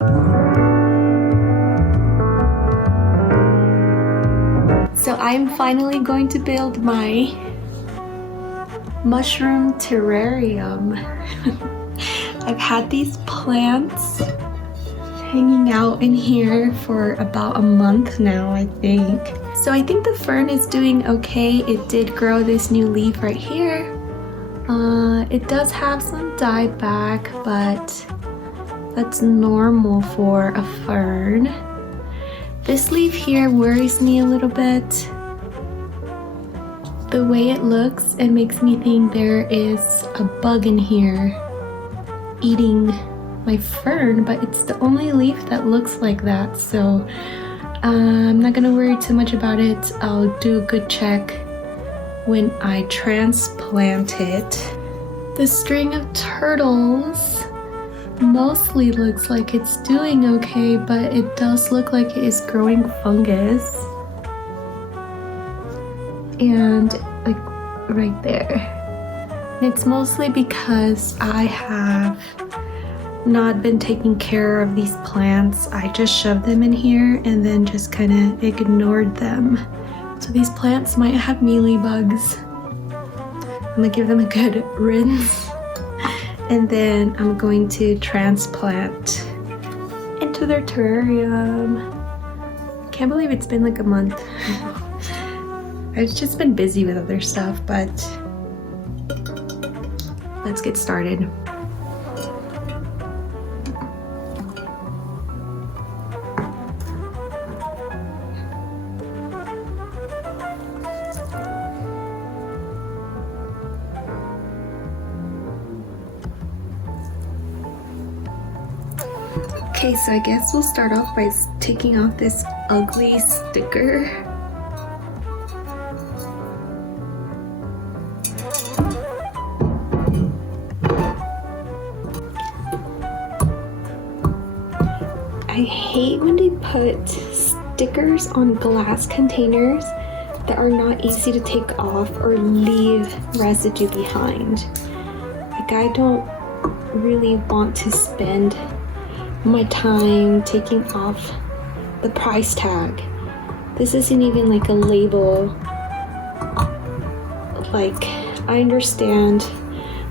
So I'm finally going to build my mushroom terrarium. I've had these plants hanging out in here for about a month now, I think. So I think the fern is doing okay. It did grow this new leaf right here. It does have some dieback, but that's normal for a fern. This leaf here worries me a little bit. The way it looks, it makes me think there is a bug in here eating my fern, but it's the only leaf that looks like that, so I'm not gonna worry too much about it. I'll do a good check when I transplant it. The string of turtles mostly looks like it's doing okay, but it does look like it is growing fungus. And like right there. And it's mostly because I have not been taking care of these plants. I just shoved them in here and then just kind of ignored them. So these plants might have mealybugs. I'm gonna give them a good rinse. And then I'm going to transplant into their terrarium. Can't believe it's been like a month. I've just been busy with other stuff, but let's get started. Okay, so I guess we'll start off by taking off this ugly sticker. I hate when they put stickers on glass containers that are not easy to take off or leave residue behind. Like, I don't really want to spend my time taking off the price tag. This isn't even like a label. Like, I understand,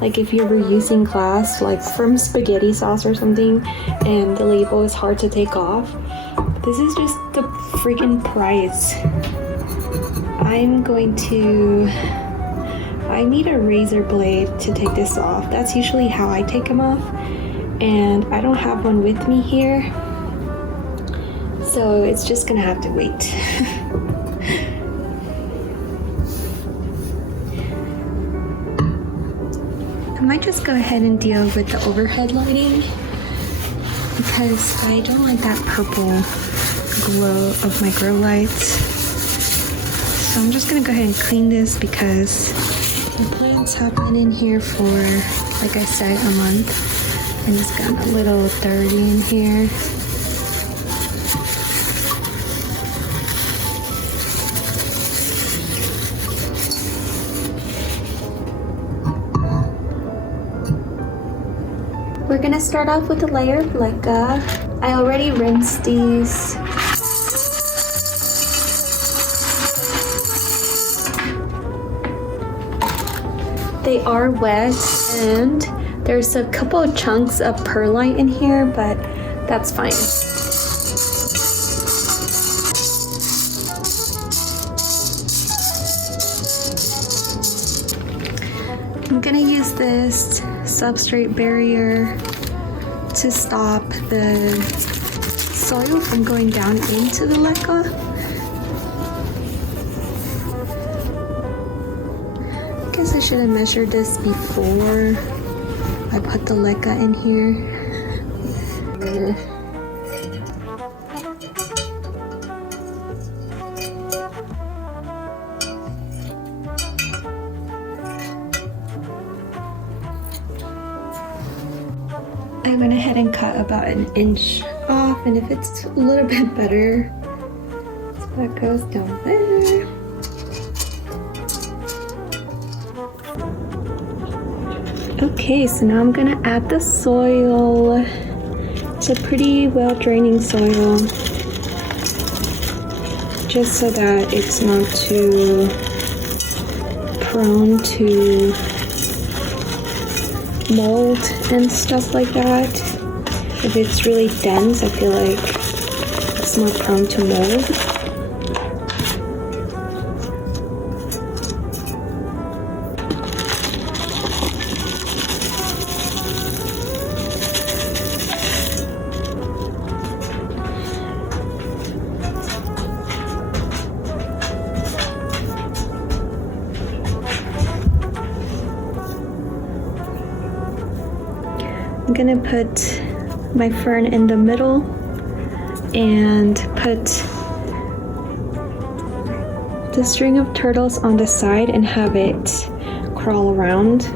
like if you're reusing glass, like from spaghetti sauce or something, and the label is hard to take off. But this is just the freaking price. I need a razor blade to take this off. That's usually how I take them off. And I don't have one with me here, so it's just gonna have to wait. I might just go ahead and deal with the overhead lighting because I don't like that purple glow of my grow lights. So I'm just gonna go ahead and clean this because the plants have been in here for, like I said, a month. And it's got a little dirty in here. We're gonna start off with a layer of leca. I already rinsed these. They are wet and there's a couple of chunks of perlite in here, but that's fine. I'm gonna use this substrate barrier to stop the soil from going down into the leca. I guess I should have measured this before I put the leca in here. I went ahead and cut about an inch off, and if it's a little bit better, so that goes down there. Okay, so now I'm gonna add the soil It's a pretty well draining soil, just so that it's not too prone to mold and stuff like that. If it's really dense, I feel like it's more prone to mold. I'm gonna put my fern in the middle and put the string of turtles on the side and have it crawl around.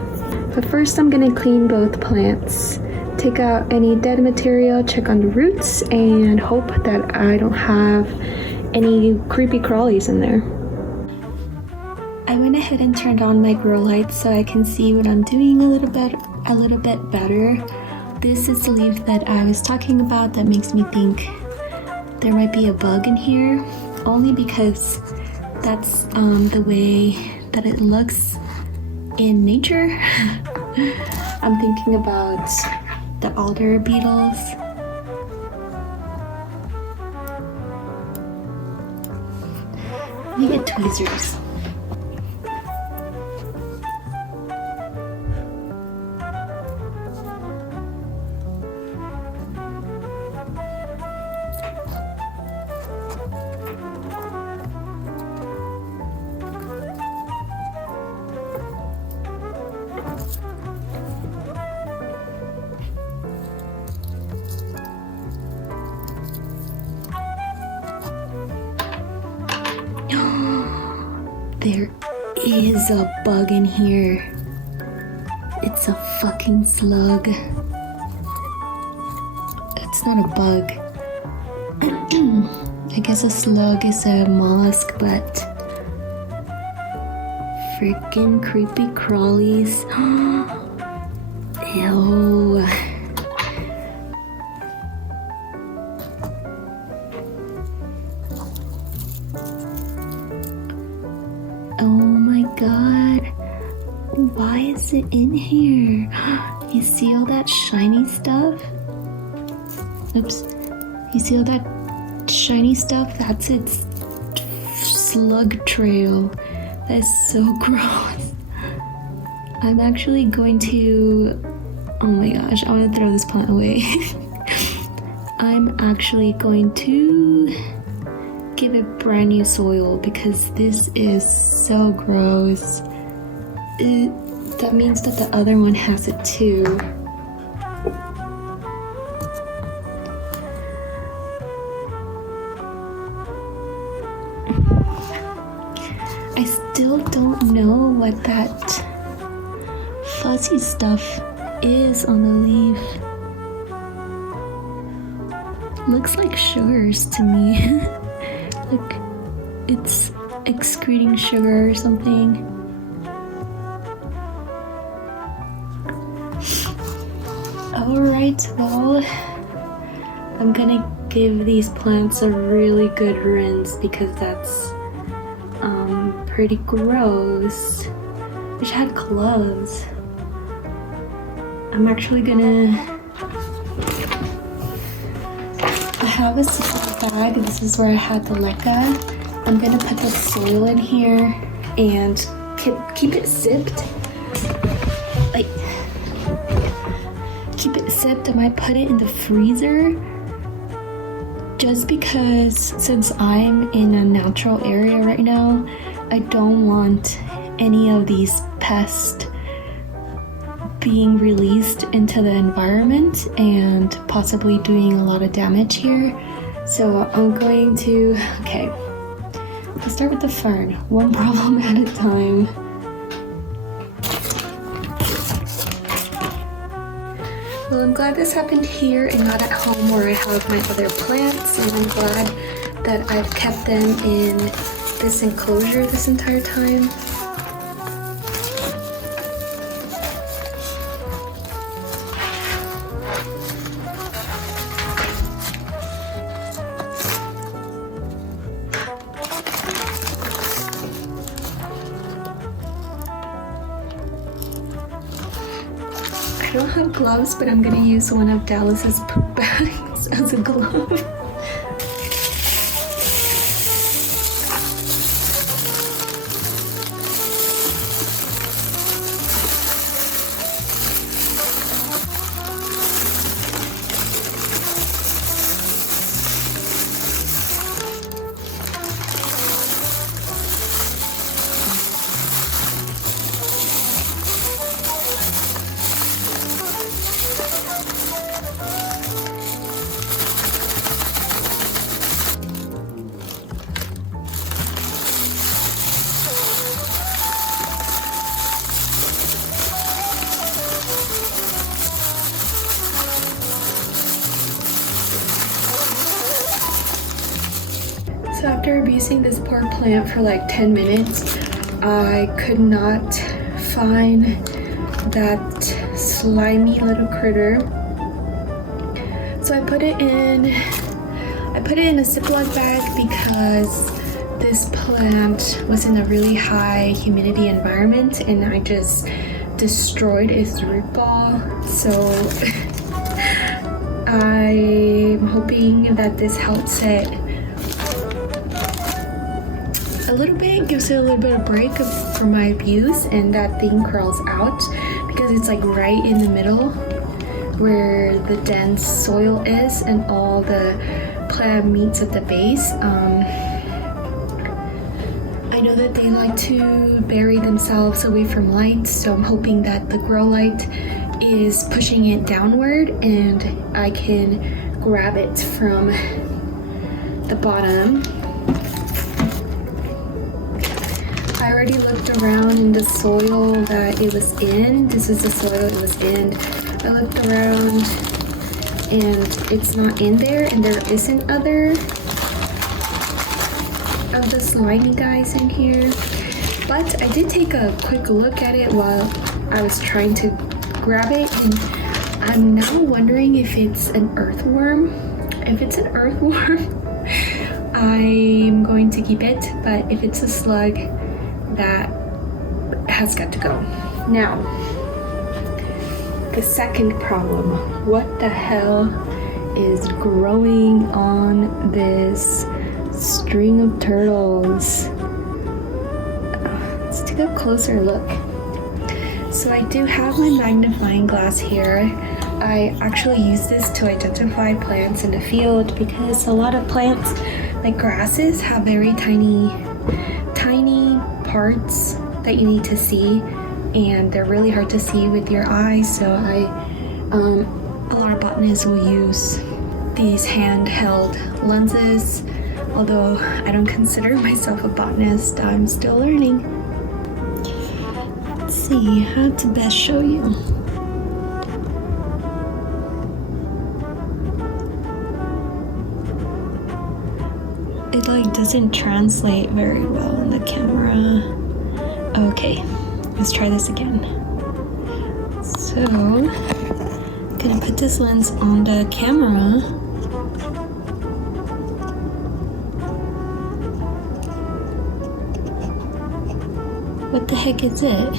But first I'm gonna clean both plants, take out any dead material, check on the roots, and hope that I don't have any creepy crawlies in there. I went ahead and turned on my grow lights so I can see what I'm doing a little bit better. This is the leaf that I was talking about that makes me think there might be a bug in here, only because that's the way that it looks in nature. I'm thinking about the alder beetles. Let me get tweezers. There is a bug in here. It's a fucking slug. It's not a bug. I guess a slug is a mollusk, but freaking creepy crawlies. Ew. Oh my god, why is it in here? You see all that shiny stuff? Oops. You see all that shiny stuff? That's its slug trail. That is so gross. I'm actually going to... Oh my gosh, I want to throw this plant away. I'm actually going to give it brand new soil because this is so gross. That means that the other one has it too. I still don't know what that fuzzy stuff is on the leaf. Looks like sugars to me. Like it's excreting sugar or something. Alright, well, I'm gonna give these plants a really good rinse because that's pretty gross. Wish I had gloves. I'm actually gonna... I have a separate bag. This is where I had the leca. I'm gonna put the soil in here and keep it sipped. Like, keep it sipped. I might put it in the freezer just because since I'm in a natural area right now, I don't want any of these pests being released into the environment and possibly doing a lot of damage here. So I'm going to, okay, let's start with the fern, one problem at a time. Well, I'm glad this happened here and not at home where I have my other plants, and I'm glad that I've kept them in this enclosure this entire time. don't have gloves, but I'm gonna use one of Dallas's poop bags as a glove. So after abusing this poor plant for like 10 minutes, I could not find that slimy little critter. So I put it in a Ziploc bag because this plant was in a really high humidity environment and I just destroyed its root ball. So I'm hoping that this helps it a little bit, gives it a little bit of break from my abuse, and that thing crawls out because it's like right in the middle where the dense soil is and all the plant meets at the base. I know that they like to bury themselves away from light, so I'm hoping that the grow light is pushing it downward and I can grab it from the bottom. I already looked around in the soil that it was in. This is the soil it was in. I looked around and it's not in there, and there isn't other of the slimy guys in here. But I did take a quick look at it while I was trying to grab it, and I'm now wondering if it's an earthworm. If it's an earthworm, I'm going to keep it, but if it's a slug, that has got to go. Now, the second problem. What the hell is growing on this string of turtles? Let's take a closer look. So I do have my magnifying glass here. I actually use this to identify plants in the field because a lot of plants, like grasses, have very tiny parts that you need to see, and they're really hard to see with your eyes. So a lot of botanists will use these handheld lenses. Although I don't consider myself a botanist, I'm still learning. Let's see how to best show you. It like doesn't translate very well in the camera. Okay, let's try this again. So, I'm gonna put this lens on the camera. What the heck is it?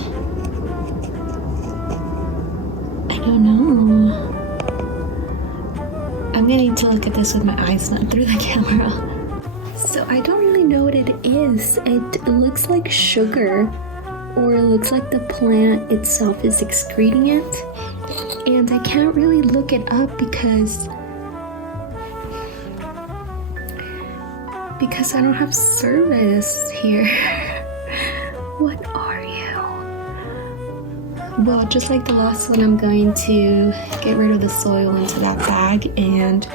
I don't know. I'm gonna need to look at this with my eyes, not through the camera. So I don't really know what it is. It looks like sugar, or it looks like the plant itself is excreting it. And I can't really look it up because I don't have service here. What are you? Well, just like the last one, I'm going to get rid of the soil into that bag and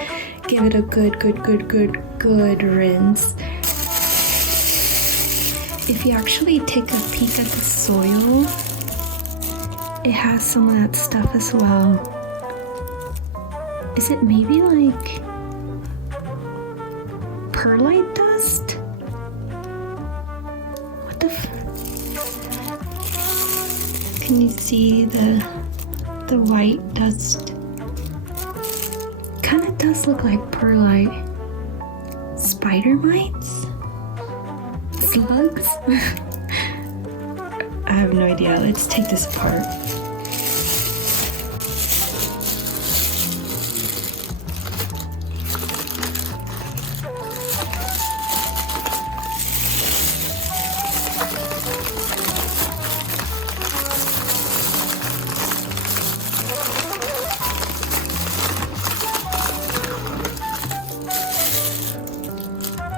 give it a good rinse. If you actually take a peek at the soil, it has some of that stuff as well. Is it maybe like perlite dust? What the Can you see the white dust? Kind of does look like perlite. Spider mites? Slugs? I have no idea. Let's take this apart.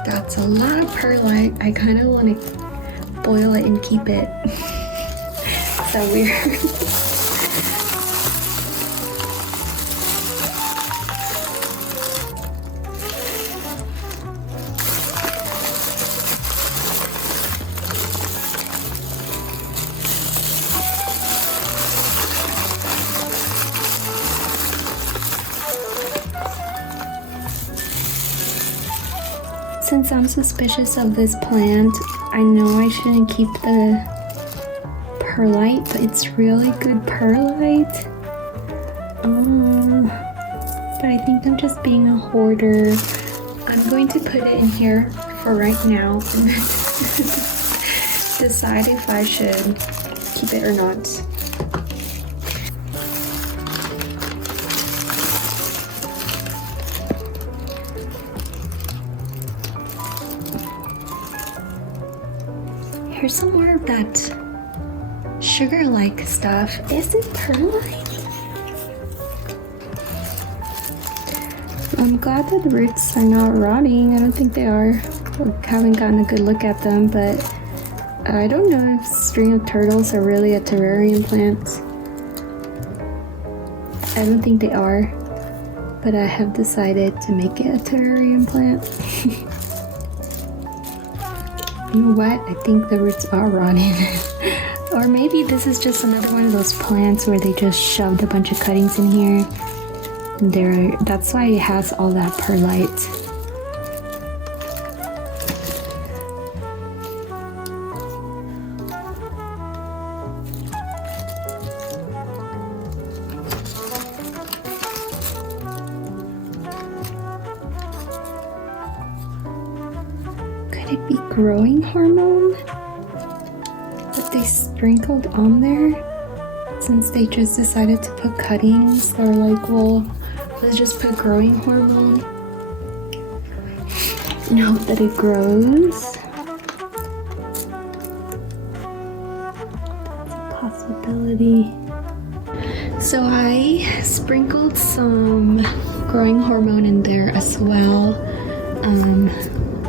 That's a lot of perlite. I kind of want to boil it and keep it. Is that weird? Since I'm suspicious of this plant, I know I shouldn't keep the perlite, but it's really good perlite. But I think I'm just being a hoarder. I'm going to put it in here for right now and then decide if I should keep it or not. Here's some more of that sugar-like stuff. Is it perlite? I'm glad that the roots are not rotting. I don't think they are. I haven't gotten a good look at them, but I don't know if string of turtles are really a terrarium plant. I don't think they are, but I have decided to make it a terrarium plant. You know what? I think the roots are rotting. Or maybe this is just another one of those plants where they just shoved a bunch of cuttings in here. And that's why it has all that perlite. Could it be growing hormone that they sprinkled on there? Since they just decided to put cuttings, they're like, well, let's just put growing hormone and hope that it grows. That's a possibility. So I sprinkled some growing hormone in there as well.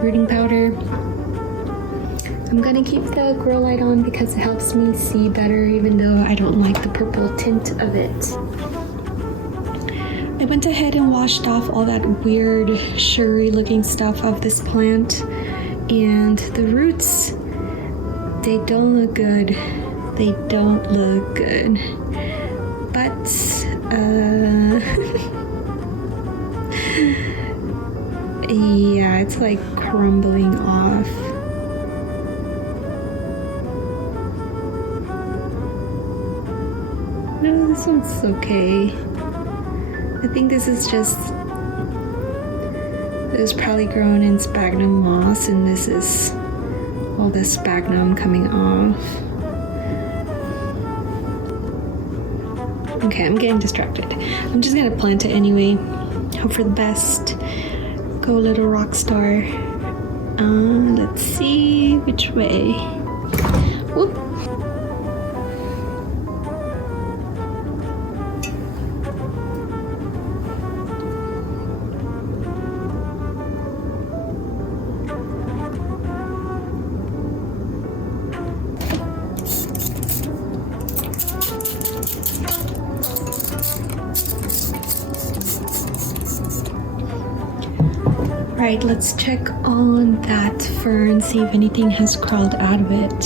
Rooting powder. I'm gonna keep the grow light on because it helps me see better, even though I don't like the purple tint of it. I went ahead and washed off all that weird sugary looking stuff of this plant, and the roots, they don't look good. They don't look good. But yeah, it's like crumbling off. No, this one's okay. I think this is just, it was probably grown in sphagnum moss, and this is all the sphagnum coming off. Okay, I'm getting distracted. I'm just gonna plant it anyway. Hope for the best. Go little rock star. Let's see which way. Whoop. Right, let's check on that fern, see if anything has crawled out of it.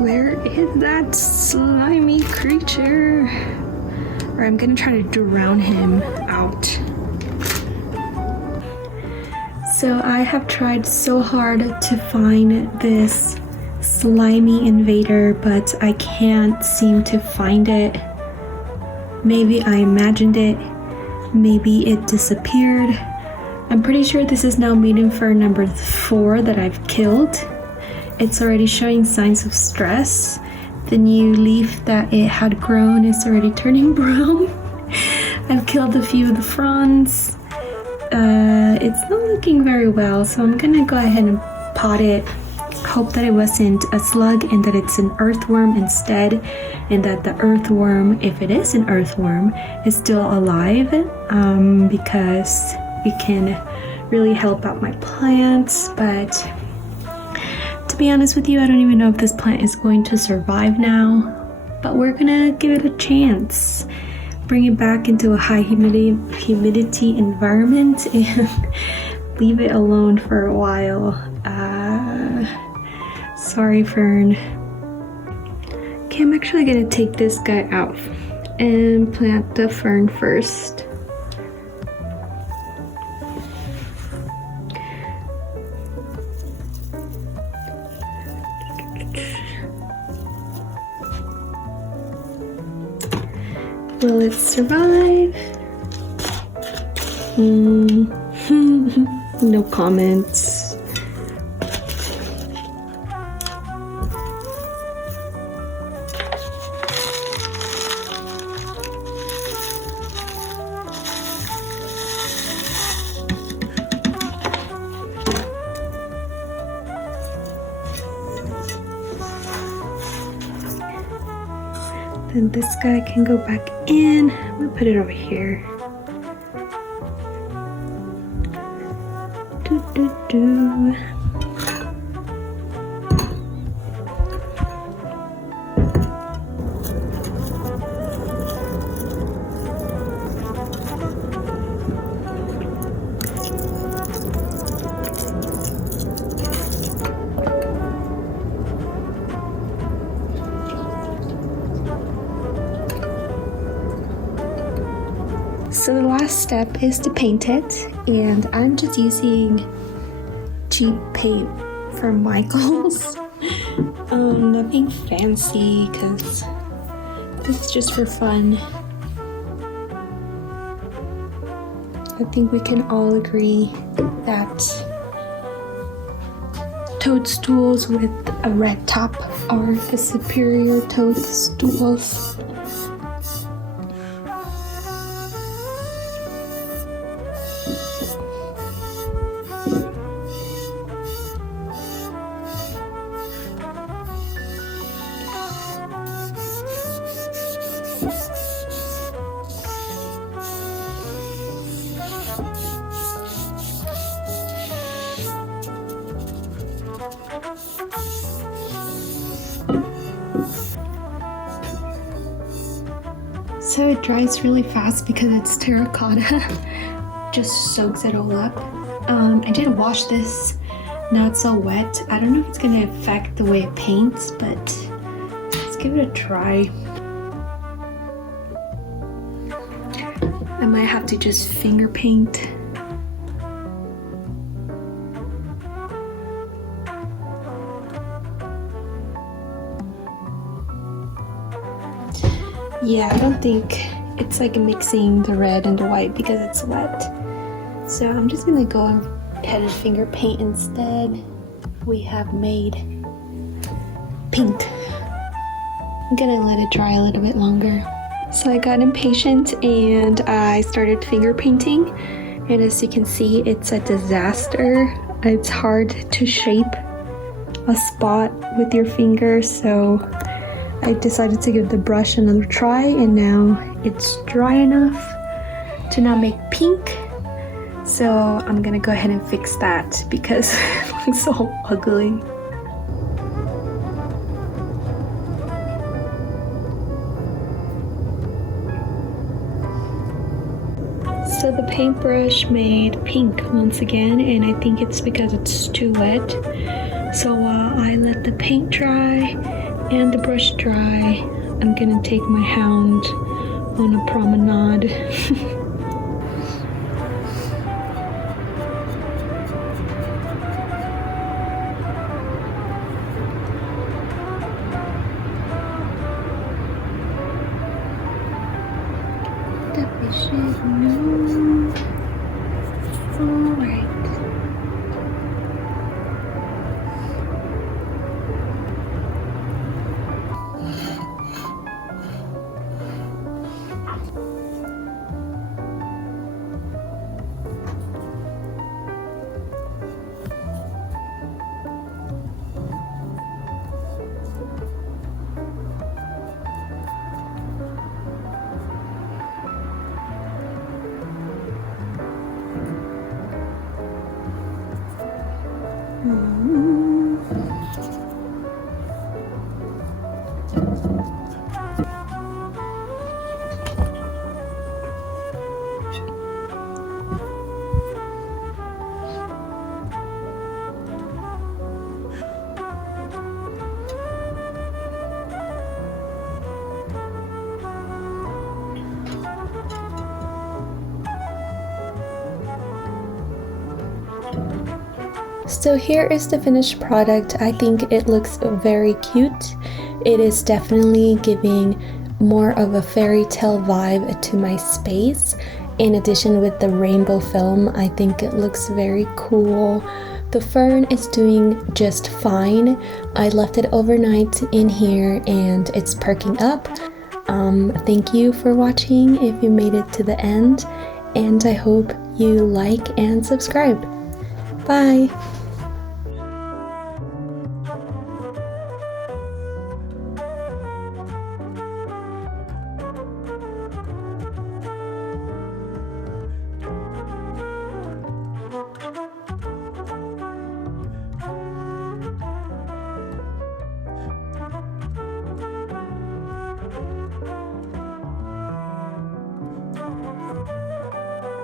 Where is that slimy creature? Or I'm gonna try to drown him out. So I have tried so hard to find this slimy invader, but I can't seem to find it. Maybe I imagined it, maybe it disappeared. I'm pretty sure this is now maiden fern number 4 that I've killed. It's already showing signs of stress. The new leaf that it had grown is already turning brown. I've killed a few of the fronds. It's not looking very well, so I'm gonna go ahead and pot it hope that it wasn't a slug and that it's an earthworm instead, and that the earthworm, if it is an earthworm, is still alive, because it can really help out my plants. But to be honest with you, I don't even know if this plant is going to survive now, but we're gonna give it a chance. Bring it back into a high humidity environment and leave it alone for a while. Sorry, Fern. Okay, I'm actually gonna take this guy out and plant the fern first. Will it survive? No comments. Then this guy can go back in. We'll put it over here. Do. So the last step is to paint it, and I'm just using cheap paint from Michaels. Nothing fancy, because this is just for fun. I think we can all agree that toadstools with a red top are the superior toadstools. So it dries really fast because it's terracotta. Just soaks it all up. I did wash this. Now it's all wet. I don't know if it's gonna affect the way it paints, but let's give it a try. I might have to just finger paint. Yeah, I don't think it's like mixing the red and the white because it's wet. So I'm just gonna go ahead and finger paint instead. We have made pink. I'm gonna let it dry a little bit longer. So I got impatient and I started finger painting. And as you can see, it's a disaster. It's hard to shape a spot with your finger, so I decided to give the brush another try, and now it's dry enough to not make pink. So I'm gonna go ahead and fix that because it looks so ugly. So the paintbrush made pink once again, and I think it's because it's too wet. So while I let the paint dry and the brush dry, I'm gonna take my hound on a promenade. That we should know. Alright. So here is the finished product. I think it looks very cute. It is definitely giving more of a fairy tale vibe to my space. In addition, with the rainbow film, I think it looks very cool. The fern is doing just fine. I left it overnight in here and it's perking up. Thank you for watching if you made it to the end, and I hope you like and subscribe. Bye!